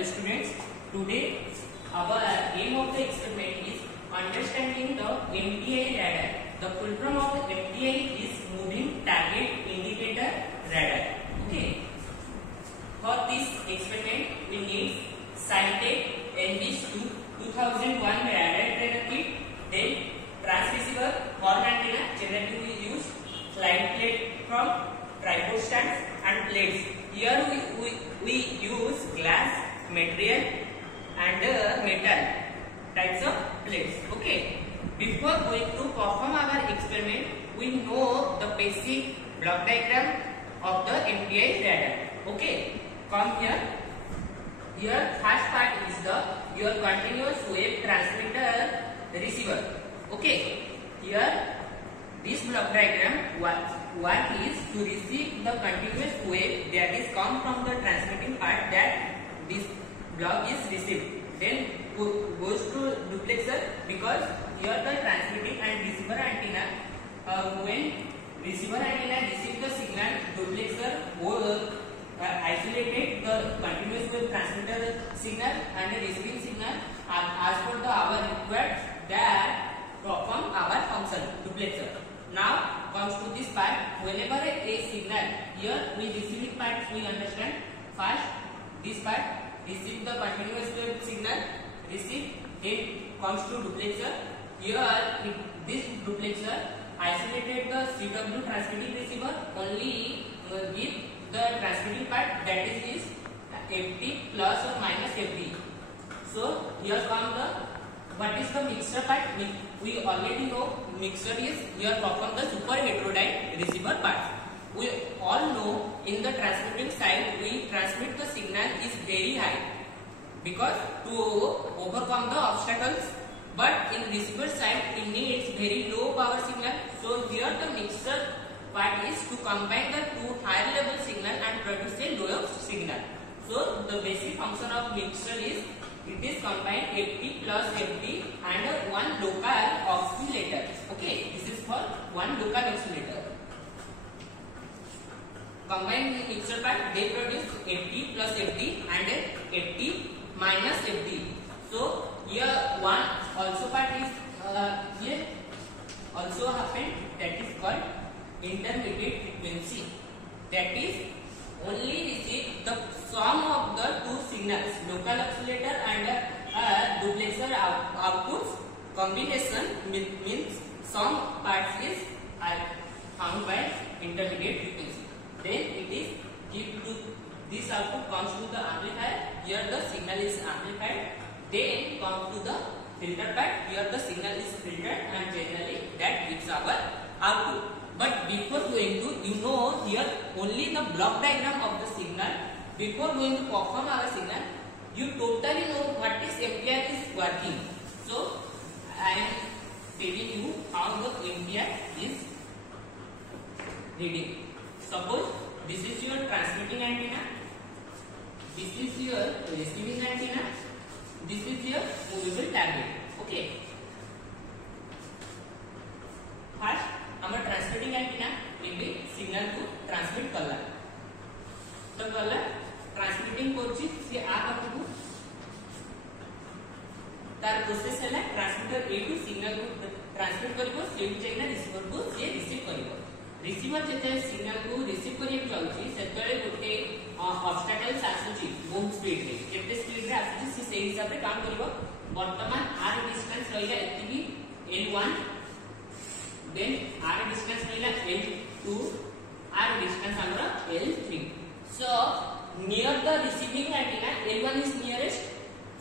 Hello students, today our aim of the experiment is understanding the MTI radar. The full form of the MTI is Moving Target Indicator Radar. Okay. For this experiment, we need Scientech NBS2 2001 radar trainer kit, then transceiver, horn antenna. Generally we use flying plate from tripod stands and plates. Here we use glass material and metal types of plates. Okay. Before going to perform our experiment, we know the basic block diagram of the MTI radar. Okay. Come here. Here first part is your continuous wave transmitter receiver. Okay. Here this block diagram what is to receive the continuous wave that is come from the transmitting part, that this block is received, then goes to duplexer, because here the transmitting and receiver antenna, when receiver antenna receive the signal, duplexer will isolated the continuous wave transmitter signal and the receiving signal as per our required that perform our function duplexer. Now comes to this part. Whenever a signal, here we receiving part we understand. First this part receive the continuous wave signal, receive, then comes to duplexer. Here this duplexer isolated the CW transmitting receiver, only give the transmitting part, that is FD plus or minus FD. So here come the what is the mixer part. We already know mixer is here perform the super heterodyne receiver part. We all know in the transmitting side we transmit the signal is very high because to overcome the obstacles, but in receiver side it needs very low power signal. So here the mixer part is to combine the two higher level signal and produce a lower signal. So the basic function of mixer is it is combined FD plus FD and one local oscillator. Okay, this is for one local oscillator. Combined mixer part, they produce FD plus FD and FD minus FD. So here one also part is here also happened, that is called intermediate frequency. That is only receive the sum of the two signals, local oscillator and duplexer outputs combination means some parts is found by intermediate frequency. Then it is give to this output comes to the amplifier. Here the signal is amplified. Then comes to the filter part. Here the signal is filtered and generally that gives our output. But before going to, you know here only the block diagram of the signal. Before going to perform our signal, you totally know what is MTI is working. So I am telling you how the MTI is reading. Suppose this is your transmitting antenna, this is your receiving antenna, this is your movable target. Okay. First हमारा transmitting antenna एबे सिग्नल को ट्रांसमिट करला, तो करला ट्रांसमिटिंग करछि से आ पाखु तार प्रोसेस हैला ट्रांसमीटर ए टू सिग्नल को ट्रांसमिट करिवो, से जाइना रिसीवर को से रिसीव करिवो. रिसीवर जेते सिग्नल को रिसीव करिय चलछि सेतळे गोटे ऑब्स्टैकल्स आसुछि बहुत स्पीड रे, केते स्पीड रे आसुछि से हिसाब रे काम करिवो. वर्तमान आर डिस्टेंस रहिला एतिकी L1, then R distance रहिला L2, R distance हमरा L3. So near the receiving antenna L1 is nearest,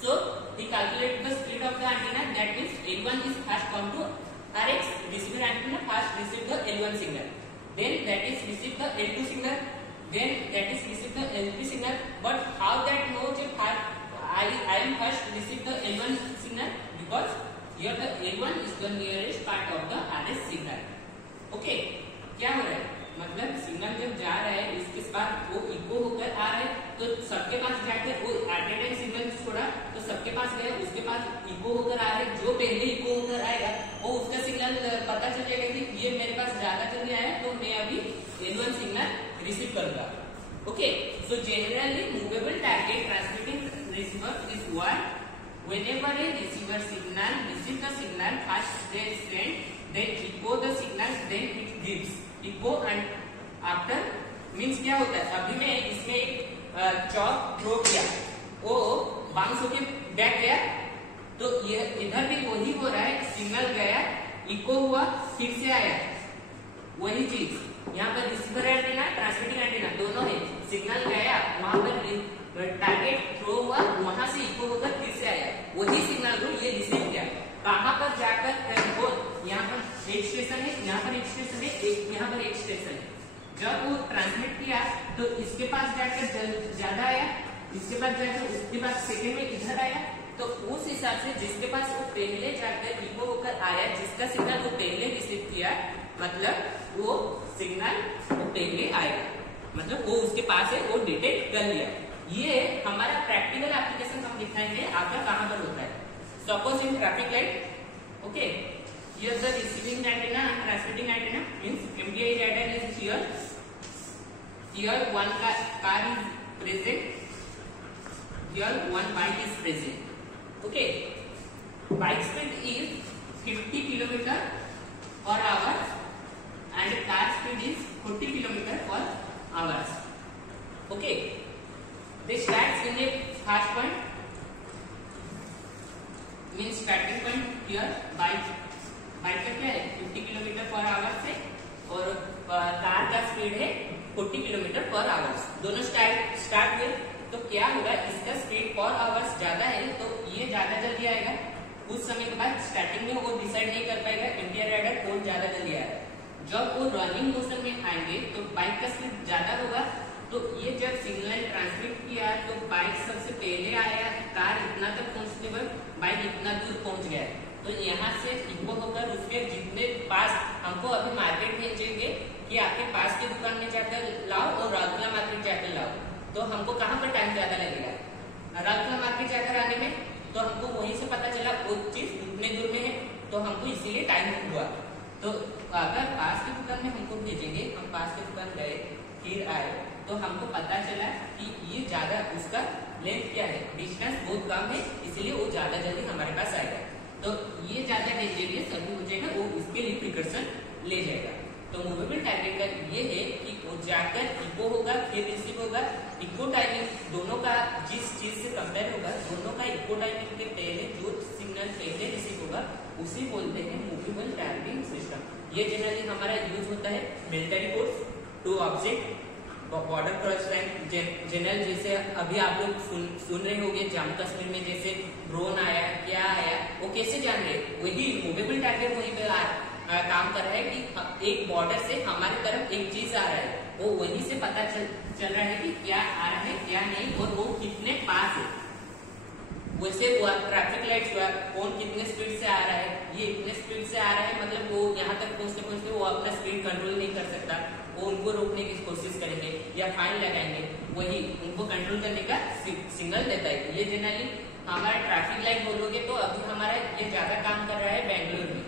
so we calculate the speed of the antenna, that means L1 is first come to Rx, receiver antenna first receive the L1 signal, then that is receive the L2 signal, then that is receive the L3 signal. But how that knows if I am first receive the L1 signal, because here the L1 is the nearest part of the RS signal. Okay, क्या हो रहा है, मतलब सिग्नल जब जा रहा है इसके बाद वो इको होकर आ रहा है, तो सबके पास जाकर वो एट ए टाइम सिग्नल छोड़ा तो सबके पास गया, उसके पास इको होकर आ रहा है. जो पहले इको होकर आएगा वो उसका सिग्नल पता चल जाएगा कि ये मेरे पास ज्यादा चल रहा है, तो मैं अभी L1 सिग्नल रिसीव करूंगा. Okay, so generally movable target transmitting receiver is what? Whenever a receiver signal receive the signal, first they send, then echo the signal, then it gives echo and after means क्या होता है? अभी मैं इसमें एक chalk throw किया, वो बाउंस होके बैक गया, तो ये इधर भी वही हो रहा है, सिग्नल गया, इको हुआ, फिर से आया, वही चीज यहाँ पर रिसीवर एंटीना ट्रांसमिटिंग एंटीना दोनों है, सिग्नल गया वहां पर टारगेट थ्रो हुआ, वहां से इको होकर फिर से आया, वही सिग्नल को ये रिसीव किया, कहां पर जाकर यहाँ पर एक स्टेशन है, यहाँ पर एक स्टेशन है, यहाँ पर एक स्टेशन है, जब वो ट्रांसमिट किया तो इसके पास जाकर ज्यादा आया, इसके पास जाकर उसके बाद सेकंड में इधर आया, तो उस हिसाब से जिसके पास वो पहले जाकर इको होकर आया, जिसका सिग्नल वो पहले रिसीव किया, मतलब वो सिग्नल वो पहले आएगा, मतलब वो उसके पास है, वो डिटेक्ट कर लिया। ये हमारा प्रैक्टिकल एप्लीकेशन हम दिखाएंगे आकर कहां पर होता है। Suppose in traffic light, okay, here the receiving antenna and transmitting antenna means MPI radar is here. Here one car is present. Here one bike is present. Okay. Bike speed is 50 km per hour and car speed is 40 km per hour. Okay. They starts in a fast point. Means starting point here bike का क्या है 50 kilometre per hour से, और कार का स्पीड है 40 किलोमीटर पर आवर्स, दोनों स्टार्ट हुए, तो क्या होगा, इसका स्पीड पर आवर्स ज्यादा है तो ये ज्यादा जल्दी आएगा, कुछ समय के बाद स्टार्टिंग में वो डिसाइड नहीं कर पाएगा एमपीआई राइडर कौन ज्यादा जल्दी आएगा, जब वो रनिंग मोशन में आएंगे तो बाइक का स्पीड ज्यादा होगा, तो ये जब सिग्नल ट्रांसमिट किया तो बाइक सबसे पहले आया, कार इतना तक पहुंचने पर बाइक इतना दूर पहुंच गया, तो यहाँ से इको होकर उसके जितने पास हमको अभी मार्केट भेजेंगे कि आपके पास की दुकान में जाकर लाओ और राउरकेला मार्केट जाकर लाओ, तो हमको कहाँ पर टाइम ज्यादा लगेगा, राउरकेला मार्केट जाकर आने में, तो हमको वहीं से पता चला वो चीज उतने दूर में है, तो हमको इसीलिए टाइम हुआ। तो अगर पास की दुकान में हमको भेजेंगे, हम पास की दुकान गए फिर आए, तो हमको पता चला कि ये ज्यादा उसका लेंथ क्या है, डिस्टेंस बहुत कम है, इसलिए वो ज्यादा जल्दी हमारे पास आएगा, तो ये ज्यादा डेंजरियस अभी हो जाएगा, वो उसके लिए प्रिकॉशन ले जाएगा। तो मूवेबल टारगेट का ये है कि वो जाकर इको होगा फिर रिसीव होगा, इको टाइमिंग दोनों का जिस चीज से कंपेयर होगा, दोनों का इको टाइमिंग के पहले जो सिग्नल पहले रिसीव होगा उसी बोलते हैं मूवेबल टारगेटिंग सिस्टम। ये जनरली हमारा यूज होता है military force to object, border cross line, general जैसे अभी आप लोग सुन रहे होंगे जम्मू कश्मीर में जैसे ड्रोन आया, क्या आया, वो कैसे जान रहे, वही मूवेबल टारगेट वहीं पे काम कर रहा है कि एक बॉर्डर से हमारी तरफ एक चीज आ रहा है, वो वहीं से पता चल रहा है कि क्या आ रहा है क्या नहीं, और वो कितने पास है, वैसे ट्रैफिक लाइट्स कौन कितने स्पीड से आ रहा है, ये इतने स्पीड से आ रहा है, मतलब वो यहाँ तक पहुंचते पहुंचते वो अपना स्पीड कंट्रोल नहीं कर सकता, वो उनको रोकने की कोशिश करेंगे या फाइन लगाएंगे, वही उनको कंट्रोल करने का सिग्नल देता है। ये जनरली हमारा ट्रैफिक लाइट बोलोगे तो अभी हमारा ये ज्यादा काम कर रहा है बेंगलुरु में,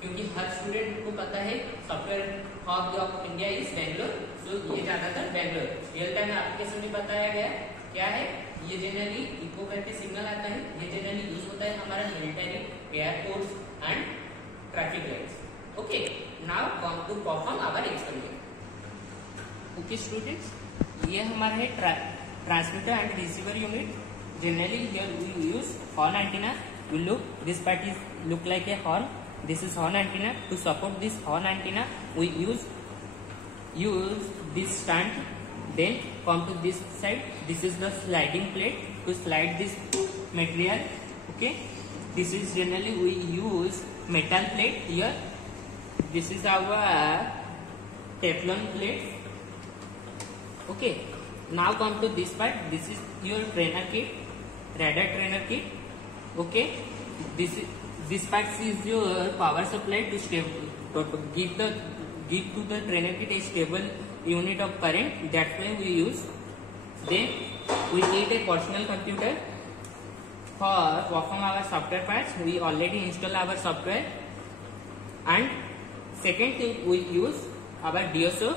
क्योंकि हर स्टूडेंट को पता है software hub of India is Bengaluru, so ये ज्यादातर बेंगलुरु रियल टाइम एप्लीकेशन में बताया गया क्या है, ये जनरली इको करके सिग्नल आता है, ये जनरली यूज होता है हमारा military, air force and traffic lights. Okay, now come to perform our experiment. Okay students, ये हमारा है transmitter and receiver unit. Generally here we use horn antenna, we look this part is look like a horn, this is horn antenna. To support this horn antenna we use this stand, then come to this side, this is the sliding plate to slide this material. Okay, this is generally we use metal plate here, this is our Teflon plate. Okay, now come to this part, this is your trainer kit, radar trainer kit. Okay, this part is your power supply to give to the trainer kit a stable unit of current, that's why we use. Then we need a personal computer for perform our software parts, we already install our software. And second thing we use our DSO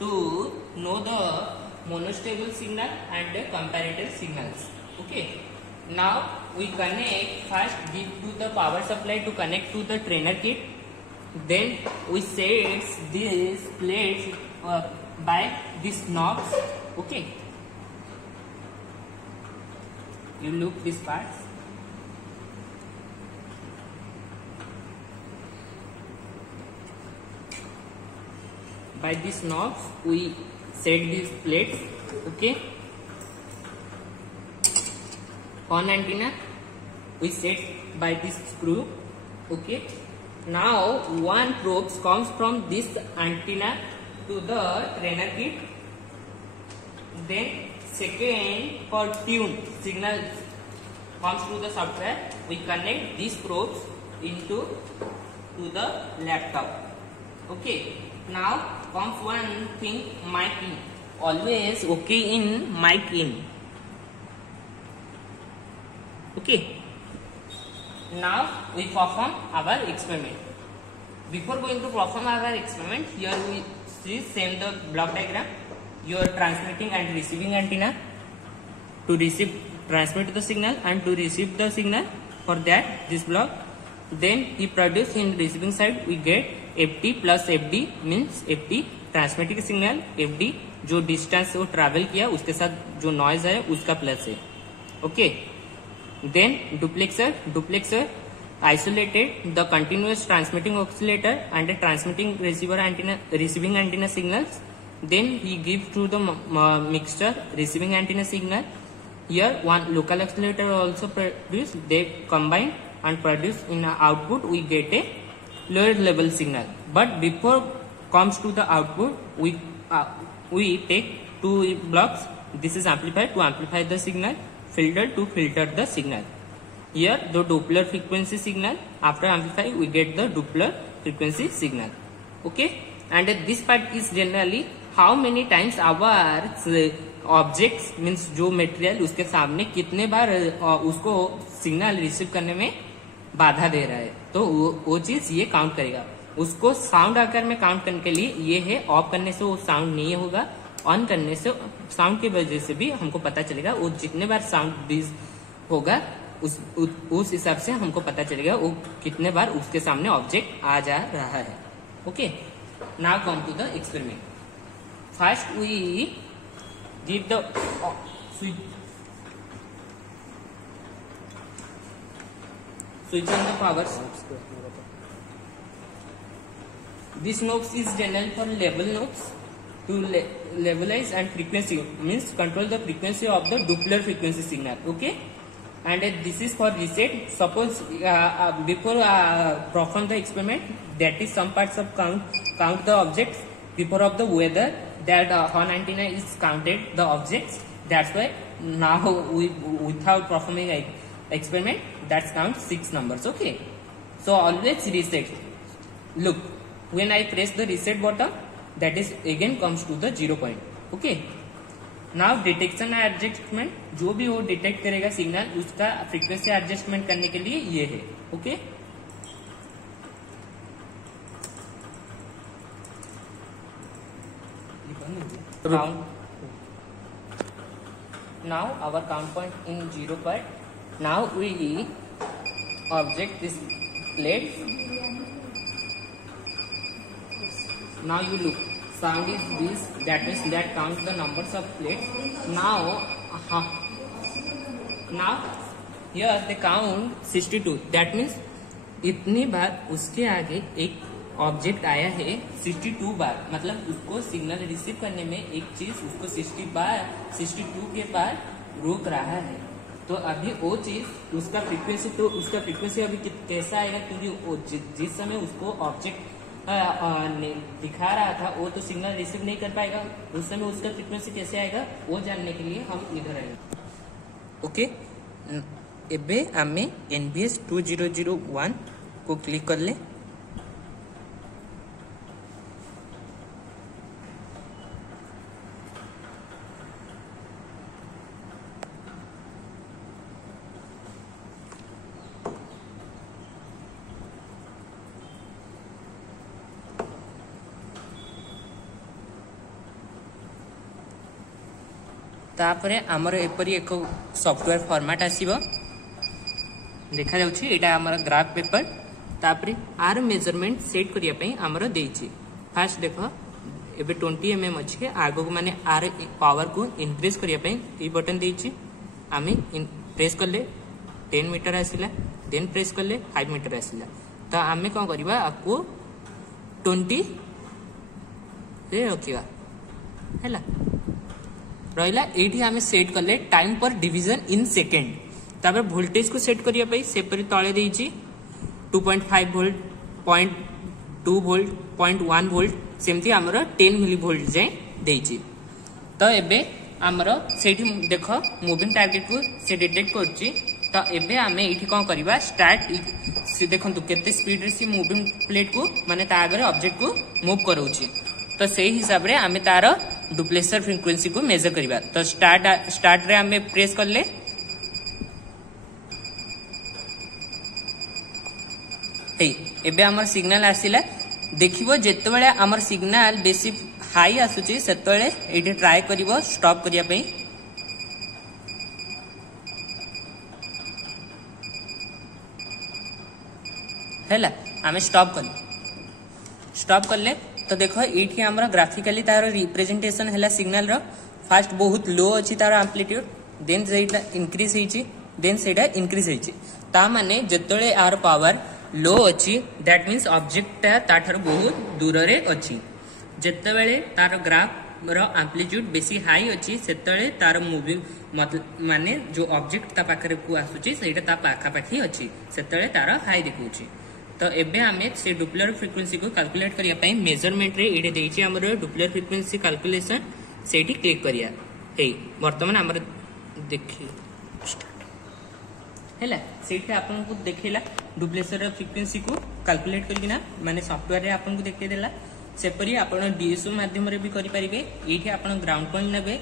to know the monostable signal and the comparator signals. Okay. Now we connect, first give to the power supply to connect to the trainer kit. Then we set these plates by these knobs. Okay. You look these parts. By these knobs we set these plates. Okay. Horn antenna we set by this screw. Okay. Now one probe comes from this antenna to the trainer kit. Then second, for tune signal comes to the software. We connect these probes into the laptop. Okay. Now comes one thing, mic in. Always okay in, mic in. Okay. Now we perform our experiment. Before going to perform our experiment, here we see same the block diagram. Your transmitting and receiving antenna to transmit the signal and to receive the signal. For that, this block. Then we produce in receiving side we get FT plus FD means FT transmitting signal FD जो distance वो travel किया उसके साथ जो noise है उसका plus है. Okay. Then duplexer isolated the continuous transmitting oscillator and a transmitting receiving antenna signals. Then he gives to the mixture receiving antenna signal. Here one local oscillator also produced. They combine and produce in output we get a lower level signal. But before comes to the output we take two blocks. This is amplifier to amplify the signal, filter to filter the signal. Here the Doppler frequency signal. After amplifying we get the Doppler frequency signal. Okay. And this part is generally how many times our objects means जो मटेरियल उसके सामने कितने बार उसको signal receive करने में बाधा दे रहा है, तो वो चीज ये काउंट करेगा. उसको साउंड आकार में काउंट करने के लिए ये है. ऑफ करने से वो साउंड नहीं होगा, ऑन करने से साउंड की वजह से भी हमको पता चलेगा. वो जितने बार साउंड बीज होगा उस हिसाब से हमको पता चलेगा वो कितने बार उसके सामने ऑब्जेक्ट आ जा रहा है. Okay. Now come to the experiment. First we give the switch on the power. This knobs is generally for level knobs to levelize and frequency means control the frequency of the Doppler frequency signal. Okay. And this is for reset. Suppose before perform the experiment, that is some parts of count the objects before of the weather, that horn antenna is counted the objects. That's why now we without performing a experiment that counts 6 numbers. Okay. So always reset. Look, when I press the reset button, that is again comes to the 0 point. Okay. Now detection adjustment, जो भी वो डिटेक्ट करेगा सिग्नल उसका frequency adjustment करने के लिए ये है. Okay. Now our count point in 0 पर. Now we object this plate. Now you look, sound is this, that means that counts the numbers of plates. Now here they count 62. That means इतनी बार उसके आगे एक ऑब्जेक्ट आया है 62 बार. मतलब उसको signal receive करने में एक चीज उसको 62 के बार रोक रहा है. तो अभी वो चीज उसका फ्रीक्वेंसी अभी कैसा आएगा, क्योंकि जिस समय उसको ऑब्जेक्ट दिखा रहा था वो तो सिग्नल रिसीव नहीं कर पाएगा. उस समय उसका फ्रीक्वेंसी कैसे आएगा वो जानने के लिए हम इधर आएंगे. ओके. एबे आमे NBS 2001 को क्लिक कर ले. तापर आमर एपरी एक सॉफ्टवेयर फॉर्मेट आसीबो देखा जाउछि एटा हमर ग्राफ पेपर तापर आर मेजरमेंट सेट करिया पई हमर देछि फास्ट देखो एबे 20 mm अछि आगो को माने आर पावर को इंक्रीज करिया पई ई बटन देछि आमी प्रेस करले 10 मीटर आसिला देन प्रेस करले 5 मीटर आसिला तो आमे कोन करबा आपको 20 रे रखिबा हैला रहिला एठी आमे सेट करले टाइम पर डिवीजन इन सेकंड तापर वोल्टेज को सेट करिया पई सेपरी तळे देछि 2.5 वोल्ट 0.2 वोल्ट 0.1 वोल्ट सेमती हमर 10 मिली वोल्ट जे देछि तो एबे हमर सेठी देखो मूविंग टारगेट को से डिटेक्ट करछि तो एबे आमे एठी कोन करबा स्टार्ट से देखंतु केते स्पीड रे सी मूविंग प्लेट को माने ता आगे ऑब्जेक्ट को मूव करउछि तो सेही हिसाब रे आमे तार डुप्लेक्सर फ्रीक्वेंसी को मेजर करबा तो स्टार्ट रे आमे प्रेस करले एबे हमर सिग्नल आसिला देखिबो जेतेबेले हमर सिग्नल बेसी हाई आसुची सेतेबेले एठी ट्राई करिवो स्टॉप करिया पई हैला आमे स्टॉप करले तो देखो एठी हमरा ग्राफिकली तार रिप्रेजेंटेशन हैला सिग्नल रो फास्ट बहुत लो अछि तार एम्प्लीट्यूड देन सेटा इंक्रीज होईची देन सेटा इंक्रीज होईची ता माने जेतेबेले आर पावर लो अच्छी दैट मीन्स ऑब्जेक्ट ताठर बहुत दूर रे अच्छी जेतेबेले तार ग्राफ रो एम्प्लीट्यूड बेसी हाई अच्छी सेतेबेले तार मूविंग मतलब माने जो ऑब्जेक्ट ता पाखरे को आसुची सेटा ता पाखा पाखी अच्छी सेतेबेले तार हाई देखउची तो एबे हमें से डुप्लर फ्रीक्वेंसी को कैलकुलेट करिया पई मेजरमेंट रे एडे देछि हमर डुप्लर फ्रीक्वेंसी कैलकुलेशन सेठी क्लिक करिया हे वर्तमान हमर देखि हैला सेठी आपन को देखेला डुप्लेक्सर फ्रीक्वेंसी को कैलकुलेट करकिना माने सॉफ्टवेयर रे आपन को देखे देला सेपरी आपन डीएसओ माध्यम रे भी करि परिबे एठी आपन ग्राउंड पॉइंट नेबे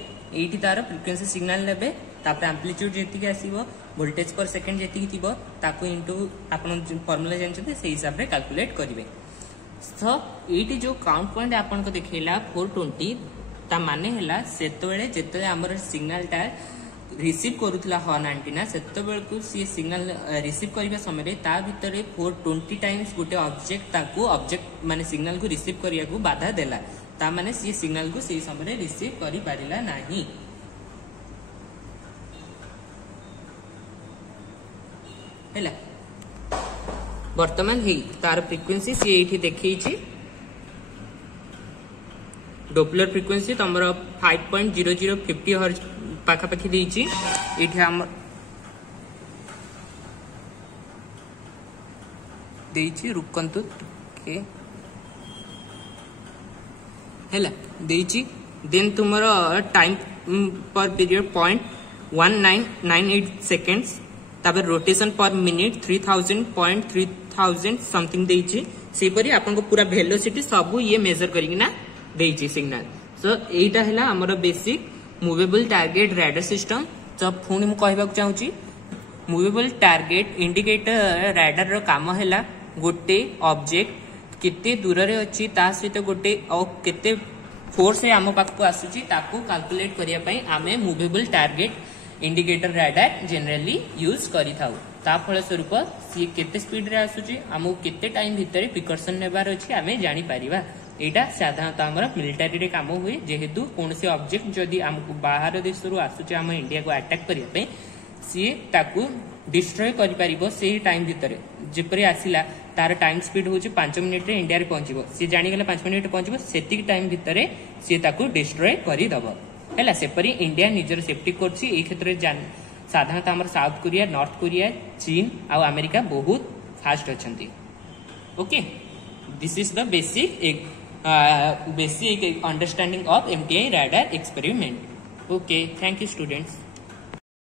एठी तार फ्रीक्वेंसी सिग्नल नेबे तापर एम्प्लीट्यूड जेति के आसीबो वोल्टेज पर सेकंड जेति के थिबो ताको इनटू आपन फार्मूला जानछते से हिसाब रे कैलकुलेट करिवे तो एठी जो काउंट पॉइंट आपन को देखेला 420 ता माने हैला सेतबेले जेते हमर सिग्नल टा रिसीव करूथला हॉर्न एंटीना सेतबेल को सी सिग्नल रिसीव करिबा समय रे ता भितरे 420 टाइम्स गोटे ऑब्जेक्ट ताको ऑब्जेक्ट माने सिग्नल को रिसीव करिया को बाधा देला ता माने सी सिग्नल को से समय रे रिसीव करि पारिला नाही हैला वर्तमान हे तार फ्रीक्वेंसी सी एठी देखै छी डुप्लर फ्रीक्वेंसी तमर 5.0050 हर्ट्ज पाखा पाखी देछि एठी हम देछि रुकंतु के हैला देछि देन तुमर टाइम पर पीरियड 0.1998 सेकंड्स तापर रोटेशन पर मिनिट 3000.3000 समथिंग देछि सेपरी आपन को पूरा वेलोसिटी सब ये मेजर करिना देछि सिग्नल सो एटा हैला हमर basic movable target radar system तो पुणी मु कहबा चाहूची मूवेबल टारगेट इंडिकेटर रैडर रो काम हैला गोटे ऑब्जेक्ट केते दूर रे अछि ता सहित गोटे औ केते फोर्स से हम पाक को आसुची ताको कैलकुलेट करिया पई आमे movable target indicator radar generally use करि थाउ ता फल स्वरूप सी केते स्पीड रे आसुची हमो केते टाइम भितरे प्रिकॉशन नेबार अछि आमे जानि परिबा एटा साधारणतः हमर मिलिटरी रे काम हुए जेहेतु कौन से ऑब्जेक्ट जदि हमको बाहर देश रु आसुचे हम इंडिया को अटैक करिया पे सी ताकू डिस्ट्रॉय करि परिबो सेही टाइम भितरे जेपरि आसिला तार टाइम स्पीड होची 5 मिनिट रे इंडिया रे पहुंचीबो सी जानि गेला 5 मिनिट रे पहुंचीबो सेति टाइम भितरे सी ताकू डिस्ट्रॉय करि दबो हैला सेपरि इंडिया निजर सेफ्टी करछि ए क्षेत्र जान साधारणतः हमर साउथ कोरिया नॉर्थ कोरिया चीन आ अमेरिका बहुत फास्ट अछंती okay this is the basic basic understanding of MTI radar experiment. Okay, thank you students.